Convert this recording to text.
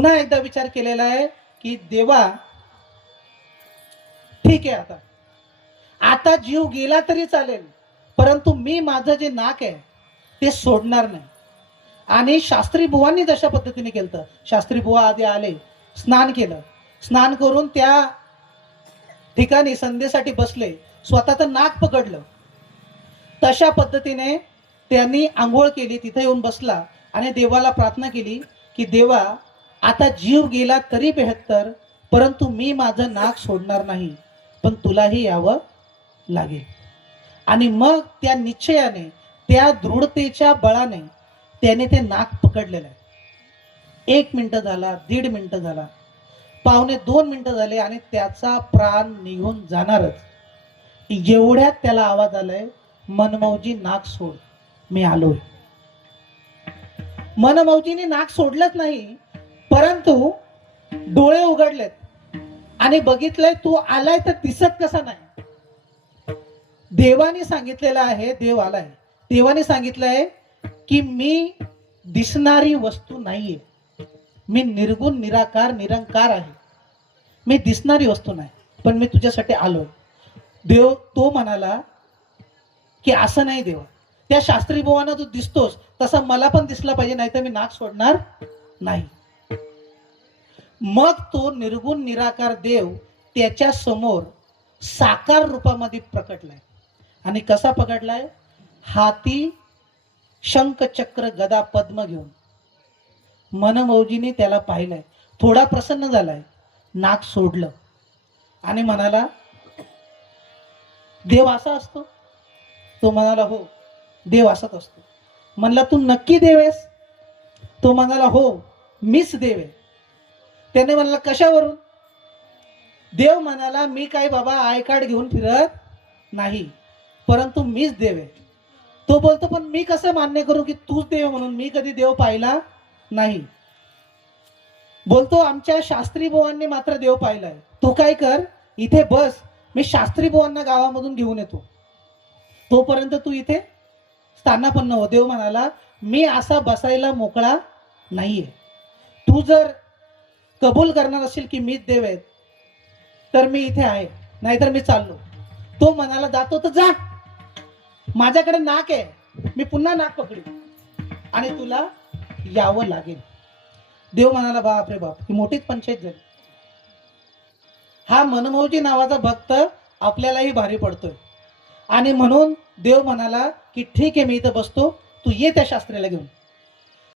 पुन्हा एकदा विचार केलेला आहे की देवा ठीक आहे, आता आता जीव गेला तरी चालेल, परंतु मी माझं जे नाक आहे ते सोडणार नाही. आणि शास्त्री बुवांनी जशा पद्धतीने केलं, शास्त्री बुवा आधी आले, स्नान केलं, स्नान करून त्या ठिकाणी संध्येसाठी बसले, स्वतःचं नाक पकडलं. तशा पद्धतीने त्यांनी आंघोळ केली, तिथे येऊन बसला आणि देवाला प्रार्थना केली की देवा आता जीव गेला तरी बेहत्तर, परंतु मी माझं नाक सोडणार नाही, पण तुलाही यावं लागेल. आणि मग त्या निश्चयाने, त्या दृढतेच्या बळाने त्याने ते नाक पकडलेलं आहे. 1 मिनिट झाला, 1.5 मिनिट झाला, 1.25 मिनिटं झाले आणि त्याचा प्राण निघून जाणारच. एवढ्यात त्याला आवाज आलाय, मनमौजी नाक सोड, मी आलोय. मनमौजीने नाक सोडलंच नाही, परंतु डोळे उघडलेत आणि बघितलंय तू आलाय तर दिसत कसा नाही. देवाने सांगितलेलं आहे, देव आलाय, देवाने सांगितलंय की मी दिसणारी वस्तू नाहीये, मी निर्गुण निराकार निरंकार आहे, मी दिसणारी वस्तू नाही, पण मी तुझ्यासाठी आलोय. देव तो म्हणाला की असं नाही देवा, त्या शास्त्री बुवांना तू दिसतोस तसा मला पण दिसला पाहिजे, नाही तर मी नाक सोडणार नाही. मग तो निर्गुण निराकार देव त्याच्या समोर साकार रूपामध्ये प्रकटलाय. आणि कसा प्रकटलाय? हाती शंख चक्र गदा पद्म घेऊन. मनमौजीने त्याला पाहिलंय, थोडा प्रसन्न झालाय, नाक सोडलं आणि म्हणाला देव असा असतो? तो म्हणाला हो, देव असाच असतो. म्हणला तू नक्की देव आहेस? तो म्हणाला हो, मीच देव आहे. त्याने म्हणला कशावरून? देव म्हणाला मी काय बाबा आय कार्ड घेऊन फिरत नाही, परंतु मीच देव आहे. तो बोलतो पण मी कसं मान्य करू की तूच देव म्हणून, मी कधी देव पाहिला नाही. बोलतो आमच्या शास्त्री बुवांनी मात्र देव पाहिलाय. तू काय कर, इथे बस, मी शास्त्री बुवांना गावामधून घेऊन येतो, तोपर्यंत तू इथे स्थानापन्न हो. देव म्हणाला मी असा बसायला मोकळा नाहीये. तू जर कबूल करणार असेल की मीच देव आहे तर मी इथे आहे, नाहीतर मी चाललो. तो म्हणाला जातो तर जा, माझ्याकडे नाक आहे, मी पुन्हा नाक पकडी आणि तुला यावं लागेल. देव म्हणाला बाप रे बाप, ही मोठीच पंचायत झाली. हा मनमौजी नावाचा भक्त आपल्यालाही भारी पडतोय. आणि म्हणून देव म्हणाला की ठीक आहे, मी इथं बसतो, तू ये त्या शास्त्रीला घेऊन.